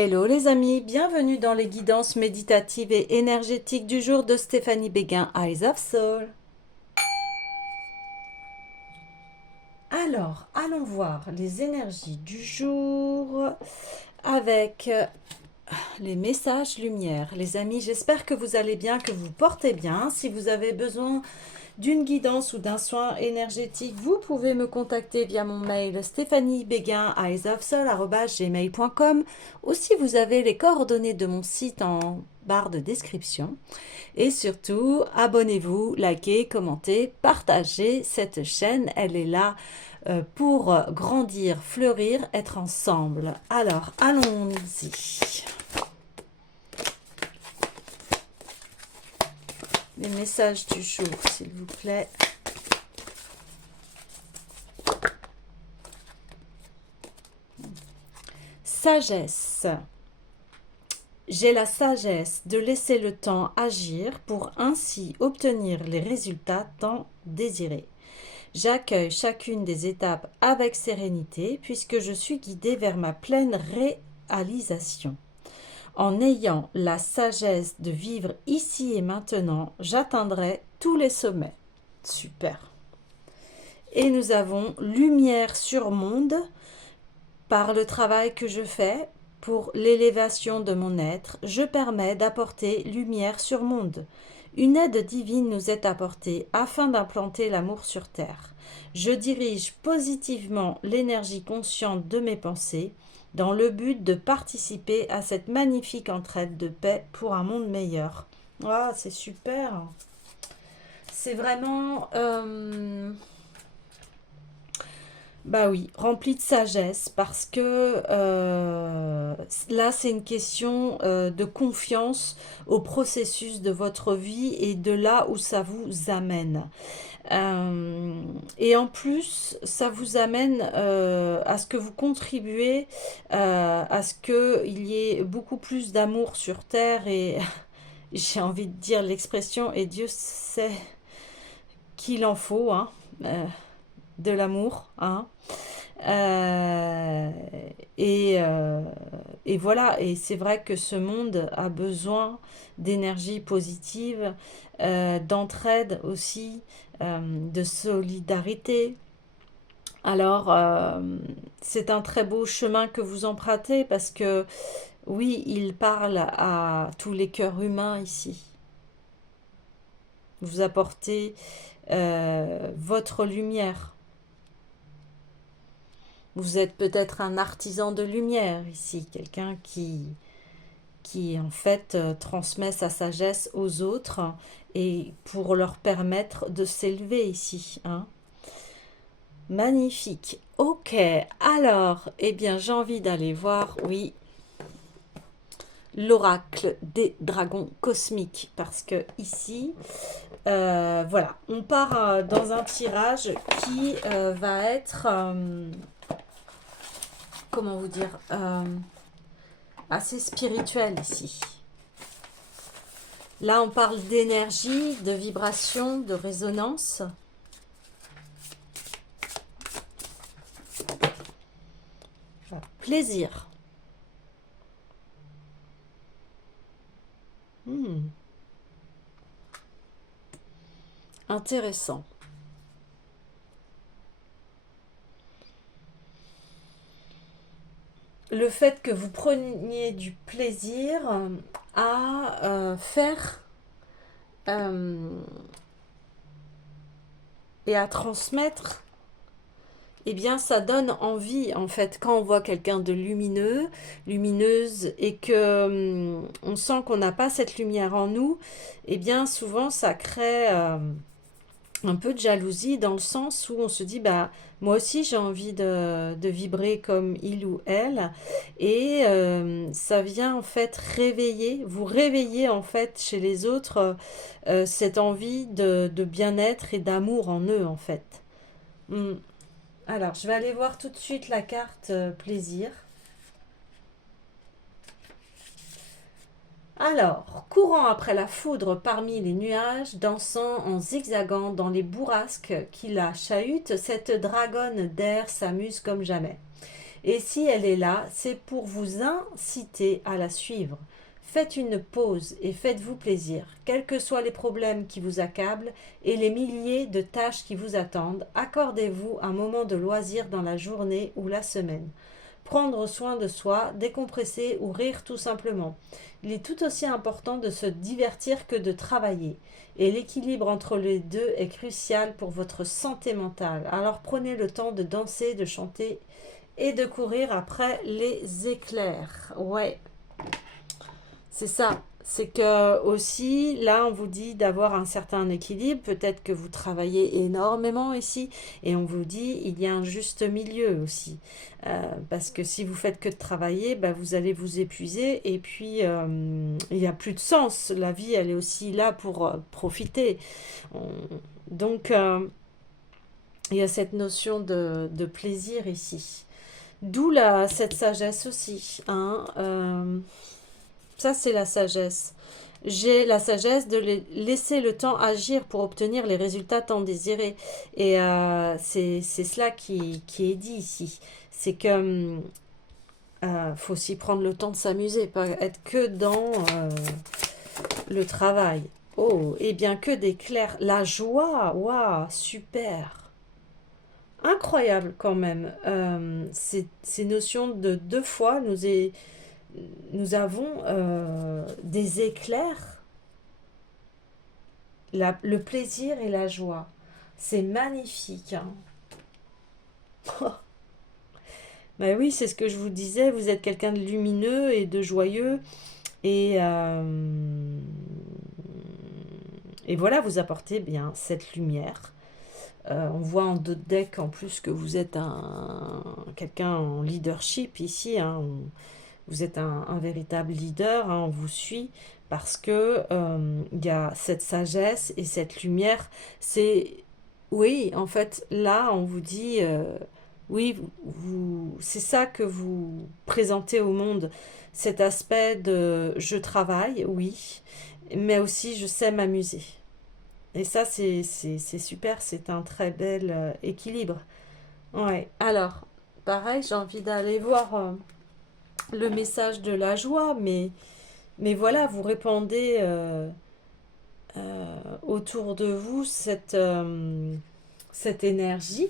Hello les amis, bienvenue dans les guidances méditatives et énergétiques du jour de Stéphanie Béguin, Eyes of Soul. Alors, allons voir les énergies du jour avec les messages lumière. Les amis, j'espère que vous allez bien, que vous portez bien. Si vous avez besoin d'une guidance ou d'un soin énergétique, vous pouvez me contacter via mon mail stéphaniebeguin@gmail.com ou si vous avez les coordonnées de mon site en barre de description. Et surtout, abonnez-vous, likez, commentez, partagez cette chaîne. Elle est là pour grandir, fleurir, être ensemble. Alors, allons-y. Les messages du jour, s'il vous plaît. Sagesse. J'ai la sagesse de laisser le temps agir pour ainsi obtenir les résultats tant désirés. J'accueille chacune des étapes avec sérénité puisque je suis guidée vers ma pleine réalisation. En ayant la sagesse de vivre ici et maintenant, j'atteindrai tous les sommets. Super. Et nous avons lumière sur monde par le travail que je fais pour l'élévation de mon être. Je permets d'apporter lumière sur monde. Une aide divine nous est apportée afin d'implanter l'amour sur terre. Je dirige positivement l'énergie consciente de mes pensées dans le but de participer à cette magnifique entraide de paix pour un monde meilleur. Ah, c'est super. C'est vraiment... Bah oui, rempli de sagesse parce que là c'est une question de confiance au processus de votre vie et de là où ça vous amène. Et en plus, ça vous amène à ce que vous contribuez à ce qu'il y ait beaucoup plus d'amour sur Terre et j'ai envie de dire l'expression et Dieu sait qu'il en faut, hein, de l'amour, hein. Euh, et, euh, et voilà, et c'est vrai que ce monde a besoin d'énergie positive, d'entraide aussi, de solidarité. Alors, c'est un très beau chemin que vous empruntez parce que oui, il parle à tous les cœurs humains ici. Vous apportez votre lumière. Vous êtes peut-être un artisan de lumière ici, quelqu'un qui en fait transmet sa sagesse aux autres et pour leur permettre de s'élever ici, hein. Magnifique. Ok, alors, eh bien j'ai envie d'aller voir, oui, l'oracle des dragons cosmiques parce que ici, voilà, on part dans un tirage qui va être, comment vous dire, assez spirituel ici. Là, on parle d'énergie, de vibration, de résonance. Plaisir. Hmm. Intéressant. Le fait que vous preniez du plaisir à faire et à transmettre, eh bien ça donne envie en fait quand on voit quelqu'un de lumineux, lumineuse et que on sent qu'on n'a pas cette lumière en nous, eh bien souvent ça crée un peu de jalousie dans le sens où on se dit bah moi aussi j'ai envie de vibrer comme il ou elle et ça vient en fait réveiller, vous réveiller en fait chez les autres cette envie de bien-être et d'amour en eux en fait. Hmm. Alors je vais aller voir tout de suite la carte plaisir. Alors, courant après la foudre parmi les nuages, dansant en zigzagant dans les bourrasques qui la chahutent, cette dragonne d'air s'amuse comme jamais. Et si elle est là, c'est pour vous inciter à la suivre. Faites une pause et faites-vous plaisir. Quels que soient les problèmes qui vous accablent et les milliers de tâches qui vous attendent, accordez-vous un moment de loisir dans la journée ou la semaine. Prendre soin de soi, décompresser ou rire tout simplement. Il est tout aussi important de se divertir que de travailler. Et l'équilibre entre les deux est crucial pour votre santé mentale. Alors prenez le temps de danser, de chanter et de courir après les éclairs. Ouais, c'est ça. C'est que aussi, là, on vous dit d'avoir un certain équilibre. Peut-être que vous travaillez énormément ici. Et on vous dit, il y a un juste milieu aussi. Parce que si vous faites que de travailler, bah, vous allez vous épuiser. Et puis, il n'y a plus de sens. La vie, elle est aussi là pour profiter. On- Donc, il y a cette notion de plaisir ici. D'où cette sagesse aussi. Hein. Ça, c'est la sagesse. J'ai la sagesse de laisser le temps agir pour obtenir les résultats tant désirés. Et c'est cela qui est dit ici. C'est que faut aussi prendre le temps de s'amuser, pas être que dans le travail. Oh, et bien que d'éclairs. La joie, waouh, super. Incroyable quand même. Ces notions de deux fois nous avons des éclairs, le plaisir et la joie. C'est magnifique. Hein. Ben oui, c'est ce que je vous disais, vous êtes quelqu'un de lumineux et de joyeux. Et voilà, vous apportez bien cette lumière. On voit en d'autres decks en plus que vous êtes quelqu'un en leadership ici. Hein. Vous êtes un véritable leader, hein, on vous suit parce que il y a cette sagesse et cette lumière. C'est oui, en fait, là, on vous dit oui, c'est ça que vous présentez au monde, cet aspect de je travaille, oui, mais aussi je sais m'amuser. Et ça, c'est super, c'est un très bel équilibre. Ouais. Alors, pareil, j'ai envie d'aller voir le message de la joie, mais voilà, vous répandez autour de vous cette énergie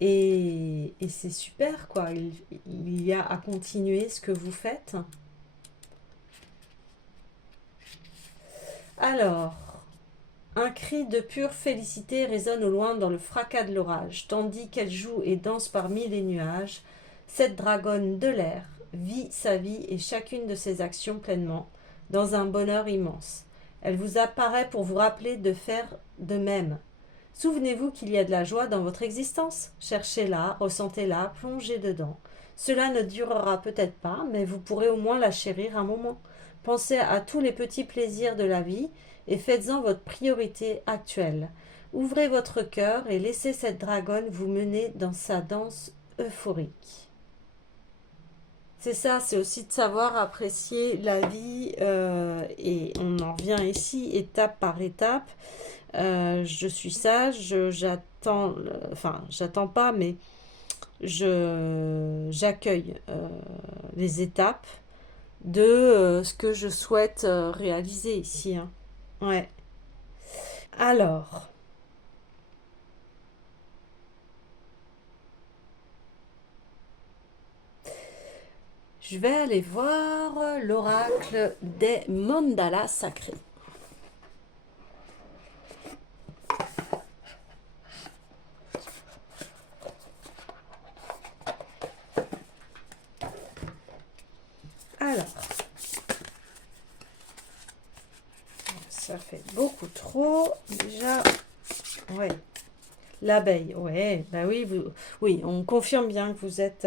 et c'est super, quoi. Il y a à continuer ce que vous faites. Alors, un cri de pure félicité résonne au loin dans le fracas de l'orage, tandis qu'elle joue et danse parmi les nuages. Cette dragonne de l'air vit sa vie et chacune de ses actions pleinement, dans un bonheur immense. Elle vous apparaît pour vous rappeler de faire de même. Souvenez-vous qu'il y a de la joie dans votre existence. Cherchez-la, ressentez-la, plongez dedans. Cela ne durera peut-être pas, mais vous pourrez au moins la chérir un moment. Pensez à tous les petits plaisirs de la vie et faites-en votre priorité actuelle. Ouvrez votre cœur et laissez cette dragonne vous mener dans sa danse euphorique. C'est ça, c'est aussi de savoir apprécier la vie et on en revient ici étape par étape. Je suis sage, j'attends, enfin j'attends pas, mais j'accueille les étapes de ce que je souhaite réaliser ici. Hein. Ouais. Alors, je vais aller voir l'oracle des mandalas sacrés. Alors, ça fait beaucoup trop. Déjà, ouais. L'abeille, ouais, bah oui, oui, on confirme bien que vous êtes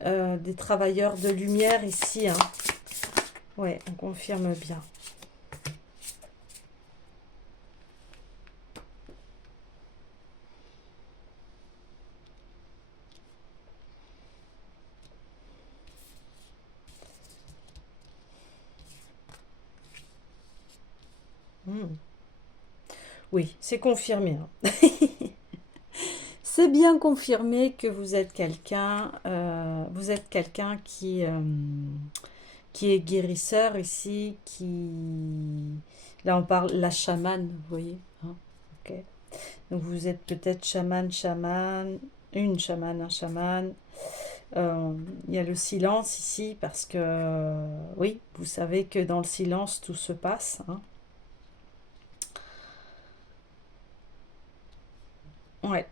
des travailleurs de lumière ici. Hein. Ouais, on confirme bien. Hmm. Oui, c'est confirmé. Hein. C'est bien confirmé que vous êtes quelqu'un qui est guérisseur ici, là on parle la chamane, vous voyez, hein, ok. Donc vous êtes peut-être chaman, une chamane, un chaman. Il y a le silence ici parce que, oui, vous savez que dans le silence tout se passe, hein. Ouais,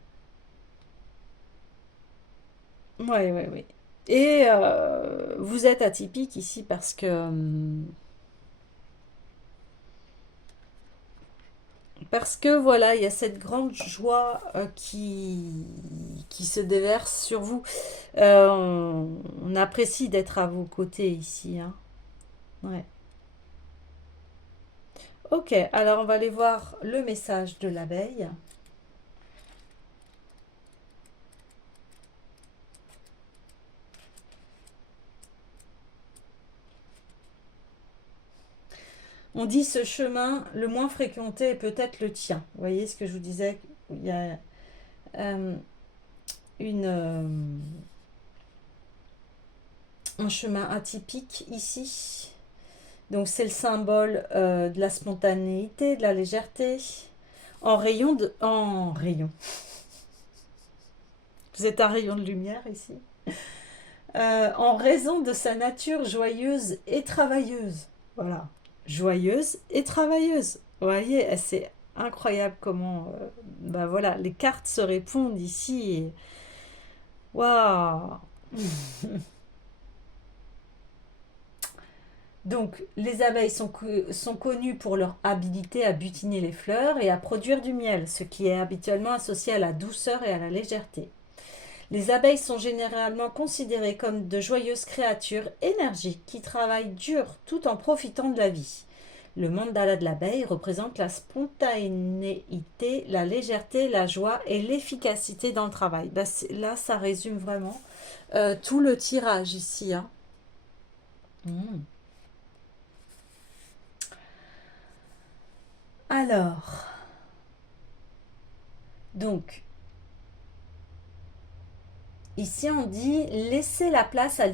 ouais, ouais, ouais. Et vous êtes atypique ici parce que voilà, il y a cette grande joie qui se déverse sur vous. On apprécie d'être à vos côtés ici, hein. Ouais. Ok, alors on va aller voir le message de l'abeille. On dit ce chemin le moins fréquenté est peut-être le tien. Vous voyez ce que je vous disais? Il y a euh, une, un chemin atypique ici. Donc c'est le symbole de la spontanéité, de la légèreté. En rayon. Vous êtes un rayon de lumière ici. En raison de sa nature joyeuse et travailleuse. Voilà. Joyeuse et travailleuse. Vous voyez, c'est incroyable comment bah voilà, les cartes se répondent ici. Waouh. Donc, les abeilles sont connues pour leur habilité à butiner les fleurs et à produire du miel, ce qui est habituellement associé à la douceur et à la légèreté. Les abeilles sont généralement considérées comme de joyeuses créatures énergiques qui travaillent dur tout en profitant de la vie. Le mandala de l'abeille représente la spontanéité, la légèreté, la joie et l'efficacité dans le travail. Bah, là, ça résume vraiment tout le tirage ici, hein. Mm. Alors, donc, ici, on dit laisser la place à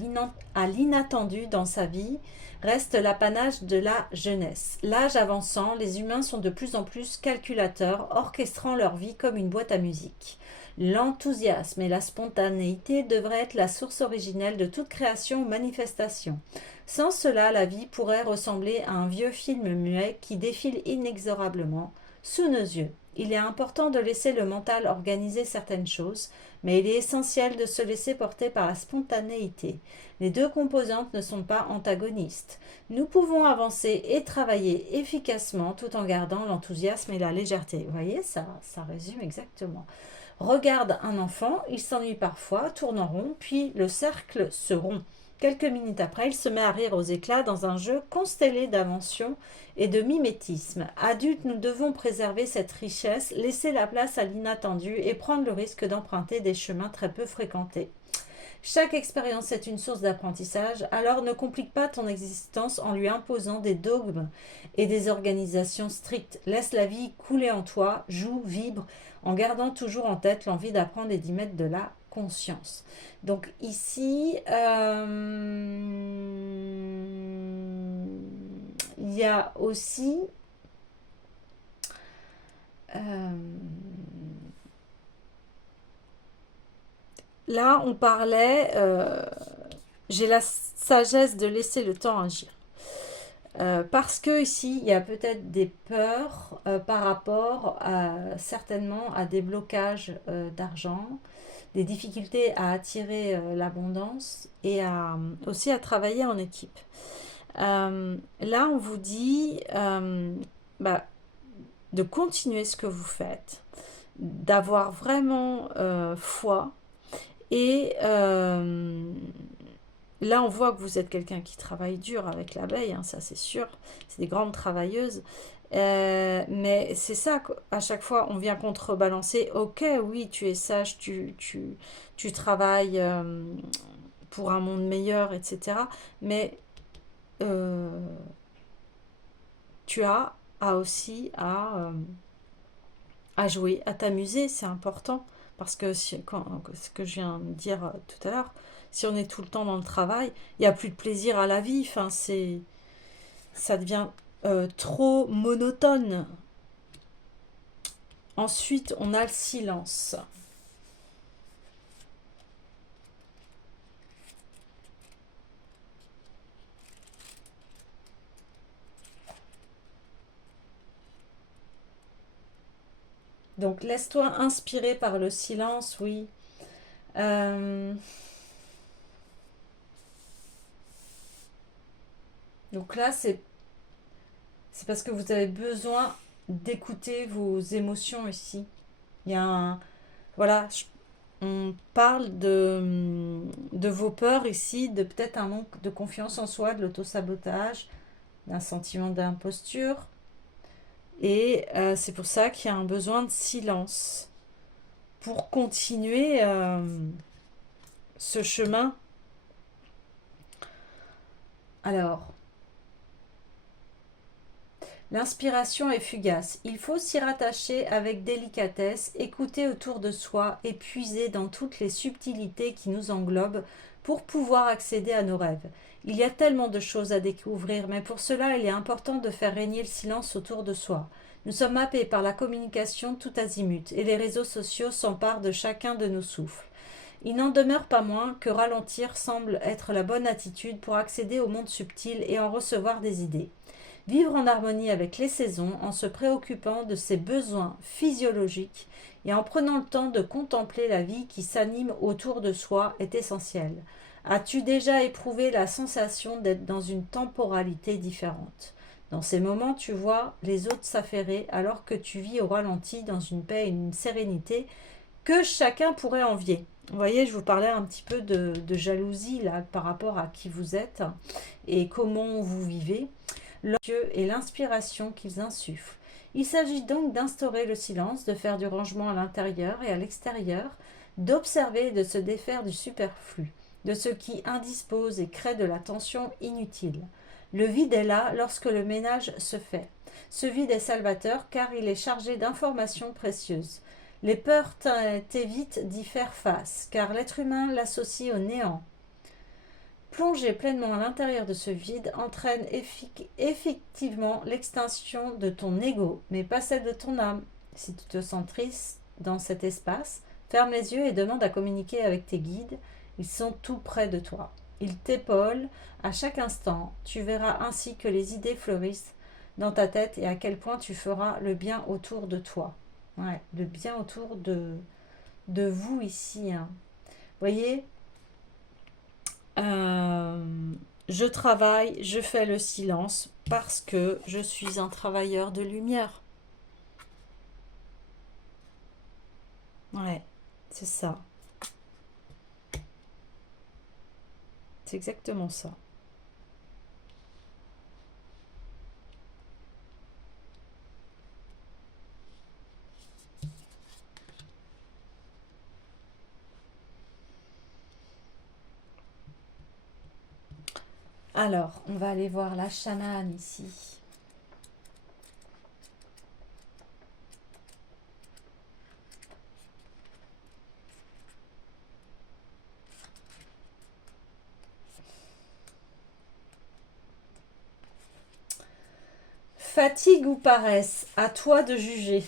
l'inattendu dans sa vie reste l'apanage de la jeunesse. L'âge avançant, les humains sont de plus en plus calculateurs, orchestrant leur vie comme une boîte à musique. L'enthousiasme et la spontanéité devraient être la source originelle de toute création ou manifestation. Sans cela, la vie pourrait ressembler à un vieux film muet qui défile inexorablement sous nos yeux. Il est important de laisser le mental organiser certaines choses, mais il est essentiel de se laisser porter par la spontanéité. Les deux composantes ne sont pas antagonistes. Nous pouvons avancer et travailler efficacement tout en gardant l'enthousiasme et la légèreté. Vous voyez, ça résume exactement. Regarde un enfant, il s'ennuie parfois, tourne en rond, puis le cercle se rompt. Quelques minutes après, il se met à rire aux éclats dans un jeu constellé d'invention et de mimétisme. Adultes, nous devons préserver cette richesse, laisser la place à l'inattendu et prendre le risque d'emprunter des chemins très peu fréquentés. Chaque expérience est une source d'apprentissage, alors ne complique pas ton existence en lui imposant des dogmes et des organisations strictes. Laisse la vie couler en toi, joue, vibre, en gardant toujours en tête l'envie d'apprendre et d'y mettre de la conscience. Donc ici, il y a aussi euh, là, on parlait, j'ai la sagesse de laisser le temps agir. Parce que ici, il y a peut-être des peurs par rapport certainement à des blocages d'argent, des difficultés à attirer l'abondance et aussi à travailler en équipe. Là, on vous dit bah, de continuer ce que vous faites, d'avoir vraiment foi et là, on voit que vous êtes quelqu'un qui travaille dur avec l'abeille, hein, ça c'est sûr. C'est des grandes travailleuses. Mais c'est ça, à chaque fois, on vient contrebalancer. Ok, oui, tu es sage, tu travailles pour un monde meilleur, etc. Mais euh, tu as aussi à jouer, à t'amuser, c'est important. Parce que ce que je viens de dire tout à l'heure, si on est tout le temps dans le travail, il n'y a plus de plaisir à la vie. Enfin, ça devient trop monotone. Ensuite, on a le silence. Donc, laisse-toi inspirer par le silence, oui. Euh, donc là, c'est parce que vous avez besoin d'écouter vos émotions ici. Il y a un... Voilà, on parle de vos peurs ici, de peut-être un manque de confiance en soi, de l'autosabotage, d'un sentiment d'imposture. Et c'est pour ça qu'il y a un besoin de silence pour continuer ce chemin. Alors, l'inspiration est fugace. Il faut s'y rattacher avec délicatesse, écouter autour de soi et puiser dans toutes les subtilités qui nous englobent pour pouvoir accéder à nos rêves. Il y a tellement de choses à découvrir, mais pour cela, il est important de faire régner le silence autour de soi. Nous sommes happés par la communication tout azimut, et les réseaux sociaux s'emparent de chacun de nos souffles. Il n'en demeure pas moins que ralentir semble être la bonne attitude pour accéder au monde subtil et en recevoir des idées. Vivre en harmonie avec les saisons en se préoccupant de ses besoins physiologiques et en prenant le temps de contempler la vie qui s'anime autour de soi est essentiel. As-tu déjà éprouvé la sensation d'être dans une temporalité différente? Dans ces moments, tu vois les autres s'affairer alors que tu vis au ralenti dans une paix et une sérénité que chacun pourrait envier. Vous voyez, je vous parlais un petit peu de jalousie là par rapport à qui vous êtes et comment vous vivez. L'orgueil et l'inspiration qu'ils insufflent. Il s'agit donc d'instaurer le silence, de faire du rangement à l'intérieur et à l'extérieur, d'observer et de se défaire du superflu, de ce qui indispose et crée de la tension inutile. Le vide est là lorsque le ménage se fait. Ce vide est salvateur car il est chargé d'informations précieuses. Les peurs t'évitent d'y faire face, car l'être humain l'associe au néant. Plonger pleinement à l'intérieur de ce vide entraîne effectivement l'extinction de ton ego, mais pas celle de ton âme. Si tu te sens triste dans cet espace, ferme les yeux et demande à communiquer avec tes guides. Ils sont tout près de toi. Ils t'épaulent à chaque instant. Tu verras ainsi que les idées fleurissent dans ta tête et à quel point tu feras le bien autour de toi. Ouais, le bien autour de vous ici. Hein. Voyez, euh, je travaille, je fais le silence parce que je suis un travailleur de lumière. Ouais, c'est ça. C'est exactement ça. Alors, on va aller voir la chamane ici. Fatigue ou paresse, à toi de juger.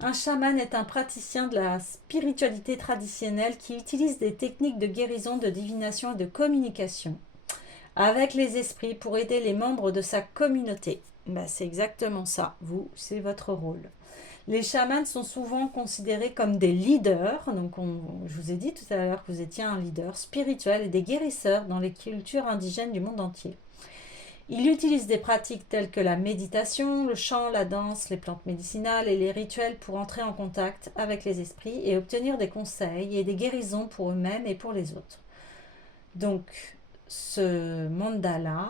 Un chaman est un praticien de la spiritualité traditionnelle qui utilise des techniques de guérison, de divination et de communication avec les esprits pour aider les membres de sa communauté. Ben, c'est exactement ça, vous, c'est votre rôle. Les chamans sont souvent considérés comme des leaders, donc je vous ai dit tout à l'heure que vous étiez un leader spirituel et des guérisseurs dans les cultures indigènes du monde entier. Il utilise des pratiques telles que la méditation, le chant, la danse, les plantes médicinales et les rituels pour entrer en contact avec les esprits et obtenir des conseils et des guérisons pour eux-mêmes et pour les autres. Donc, ce mandala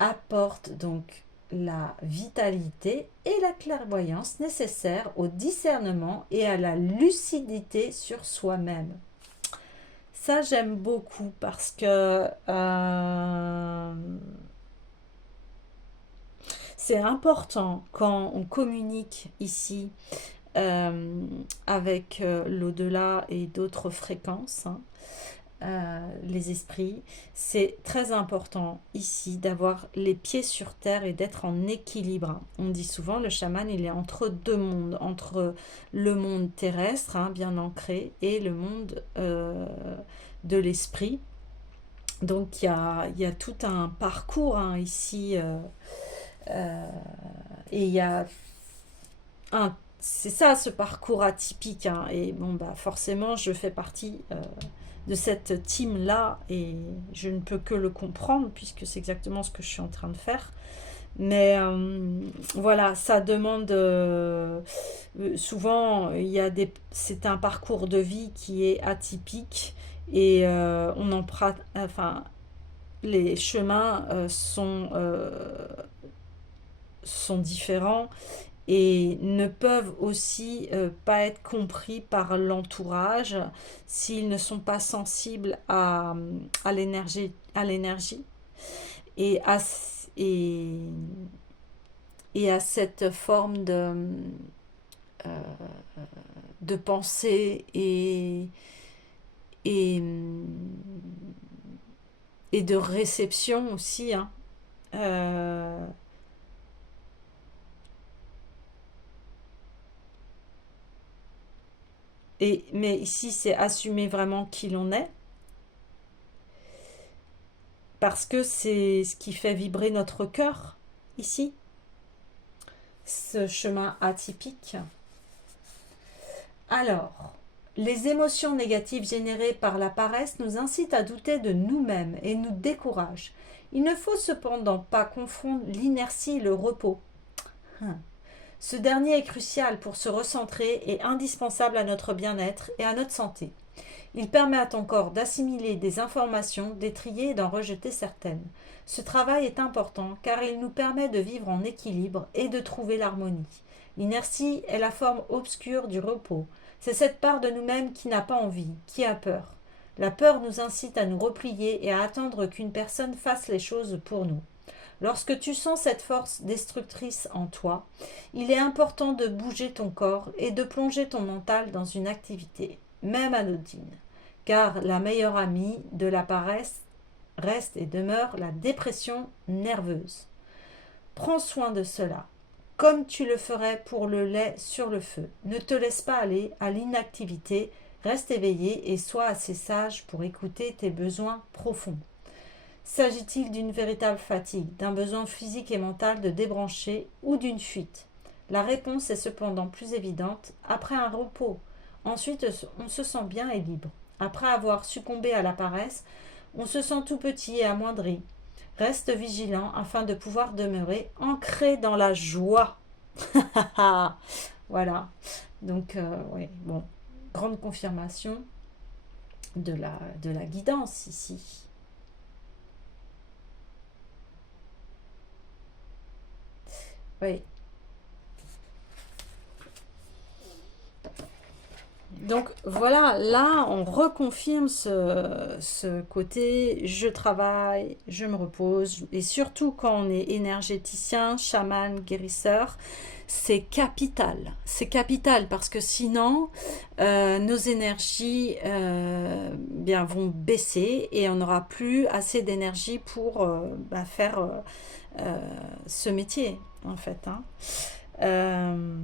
apporte donc la vitalité et la clairvoyance nécessaires au discernement et à la lucidité sur soi-même. Ça, j'aime beaucoup parce que C'est important quand on communique ici avec l'au-delà et d'autres fréquences, hein, les esprits. C'est très important ici d'avoir les pieds sur terre et d'être en équilibre. On dit souvent le chaman il est entre deux mondes, entre le monde terrestre, hein, bien ancré, et le monde de l'esprit. Donc il y a tout un parcours, hein, ici, et il y a c'est ça ce parcours atypique, hein, et bon bah forcément je fais partie de cette team là et je ne peux que le comprendre puisque c'est exactement ce que je suis en train de faire. Mais voilà, ça demande souvent c'est un parcours de vie qui est atypique et on en enfin les chemins sont différents et ne peuvent aussi pas être compris par l'entourage s'ils ne sont pas sensibles à l'énergie et et, et à cette forme euh, de pensée et, et de réception aussi, hein. Euh, mais ici, c'est assumer vraiment qui l'on est, parce que c'est ce qui fait vibrer notre cœur, ici, ce chemin atypique. Alors, les émotions négatives générées par la paresse nous incitent à douter de nous-mêmes et nous découragent. Il ne faut cependant pas confondre l'inertie et le repos. Ce dernier est crucial pour se recentrer et indispensable à notre bien-être et à notre santé. Il permet à ton corps d'assimiler des informations, d'étrier et d'en rejeter certaines. Ce travail est important car il nous permet de vivre en équilibre et de trouver l'harmonie. L'inertie est la forme obscure du repos. C'est cette part de nous-mêmes qui n'a pas envie, qui a peur. La peur nous incite à nous replier et à attendre qu'une personne fasse les choses pour nous. Lorsque tu sens cette force destructrice en toi, il est important de bouger ton corps et de plonger ton mental dans une activité, même anodine, car la meilleure amie de la paresse reste et demeure la dépression nerveuse. Prends soin de cela, comme tu le ferais pour le lait sur le feu. Ne te laisse pas aller à l'inactivité, reste éveillé et sois assez sage pour écouter tes besoins profonds. S'agit-il d'une véritable fatigue, d'un besoin physique et mental de débrancher ou d'une fuite? La réponse est cependant plus évidente après un repos. Ensuite, on se sent bien et libre. Après avoir succombé à la paresse, on se sent tout petit et amoindri. Reste vigilant afin de pouvoir demeurer ancré dans la joie. Voilà. Donc, oui, bon, grande confirmation de la guidance ici. Oui. Donc voilà, là on reconfirme ce côté je travaille, je me repose, et surtout quand on est énergéticien, chaman, guérisseur, c'est capital parce que sinon nos énergies bien vont baisser et on n'aura plus assez d'énergie pour faire ce métier en fait, hein. Euh,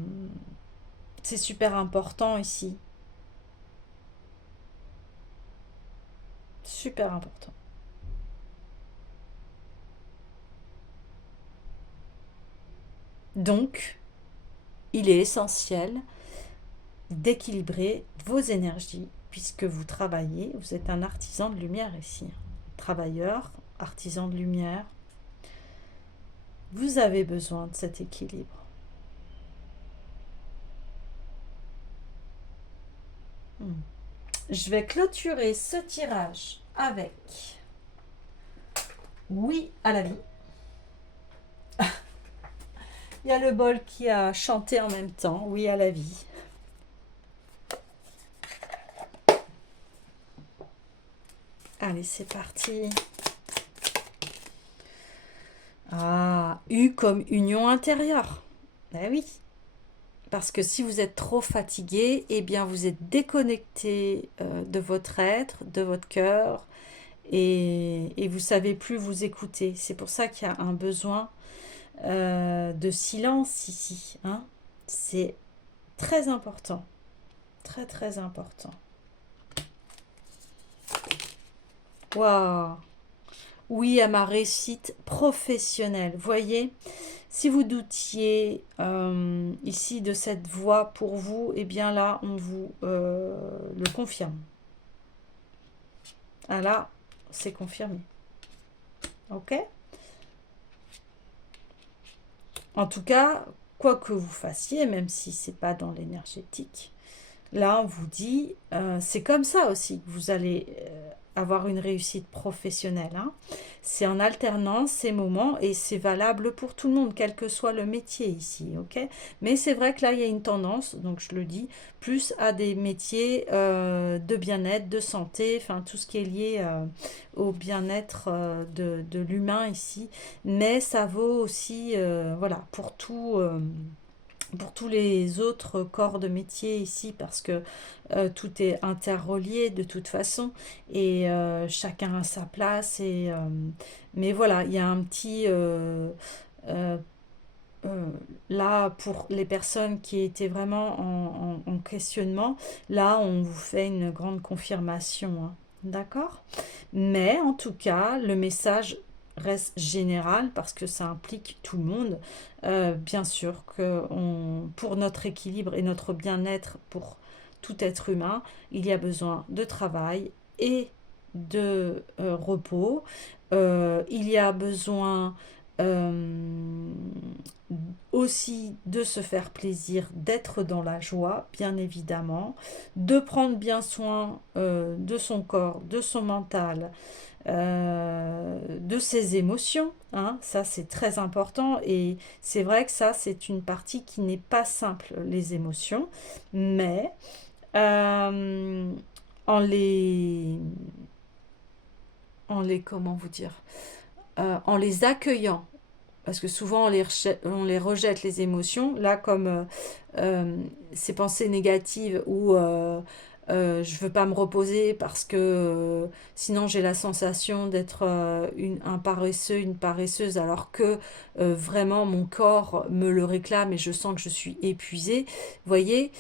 c'est super important ici. Super important. Donc, il est essentiel d'équilibrer vos énergies puisque vous travaillez, vous êtes un artisan de lumière ici. Travailleur, artisan de lumière, vous avez besoin de cet équilibre. Je vais clôturer ce tirage avec oui à la vie. Il y a le bol qui a chanté en même temps, oui à la vie. Allez, c'est parti. Ah, U comme union intérieure. Ben oui. Parce que si vous êtes trop fatigué, eh bien vous êtes déconnecté de votre être, de votre cœur, et vous savez plus vous écouter. C'est pour ça qu'il y a un besoin de silence ici, hein. C'est très important, très très important. Waouh! Oui, à ma réussite professionnelle. Voyez, si vous doutiez ici de cette voie pour vous, eh bien là, on vous le confirme. Ah là, c'est confirmé. Ok? En tout cas, quoi que vous fassiez, même si c'est pas dans l'énergétique, là, on vous dit, c'est comme ça aussi que vous allez avoir une réussite professionnelle, hein. C'est en alternant ces moments et c'est valable pour tout le monde, quel que soit le métier ici, ok? Mais c'est vrai que là, il y a une tendance, donc je le dis, plus à des métiers de bien-être, de santé, enfin tout ce qui est lié au bien-être de l'humain ici. Mais ça vaut aussi, voilà, pour tous les autres corps de métier ici parce que tout est interrelié de toute façon et chacun a sa place mais voilà il y a un petit euh, euh, là pour les personnes qui étaient vraiment en questionnement, là on vous fait une grande confirmation, hein. D'accord, mais en tout cas le message reste général parce que ça implique tout le monde. Bien sûr que pour notre équilibre et notre bien-être, pour tout être humain, il y a besoin de travail et de repos. Il y a besoin euh, aussi de se faire plaisir, d'être dans la joie, bien évidemment, de prendre bien soin de son corps, de son mental, de ses émotions, hein. Ça c'est très important et c'est vrai que ça c'est une partie qui n'est pas simple, les émotions, mais euh, en les, comment vous dire, en les accueillant, parce que souvent on les rejette les émotions, là comme ces pensées négatives où je veux pas me reposer parce que sinon j'ai la sensation d'être un paresseux, une paresseuse, alors que vraiment mon corps me le réclame et je sens que je suis épuisée. Vous voyez,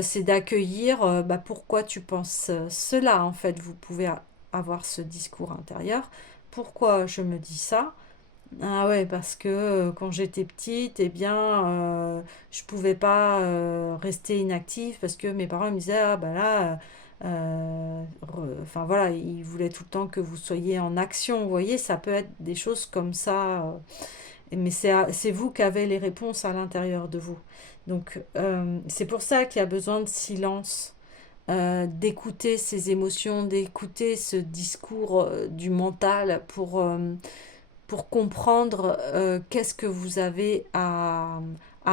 c'est d'accueillir bah, pourquoi tu penses cela en fait. Vous pouvez avoir ce discours intérieur. Pourquoi je me dis ça? Ah ouais, parce que quand j'étais petite, eh bien, je pouvais pas rester inactive parce que mes parents me disaient, ah bah là, enfin voilà, ils voulaient tout le temps que vous soyez en action. Vous voyez, ça peut être des choses comme ça, mais c'est vous qui avez les réponses à l'intérieur de vous. Donc, c'est pour ça qu'il y a besoin de silence, d'écouter ces émotions, d'écouter ce discours du mental pour comprendre qu'est-ce que vous avez à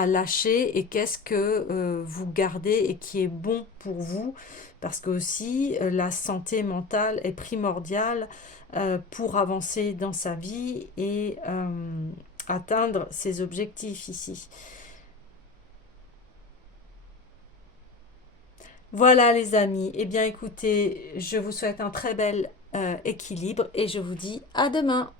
lâcher et qu'est-ce que vous gardez et qui est bon pour vous. Parce que aussi, la santé mentale est primordiale pour avancer dans sa vie et atteindre ses objectifs ici. Voilà les amis, eh bien écoutez, je vous souhaite un très bel équilibre et je vous dis à demain.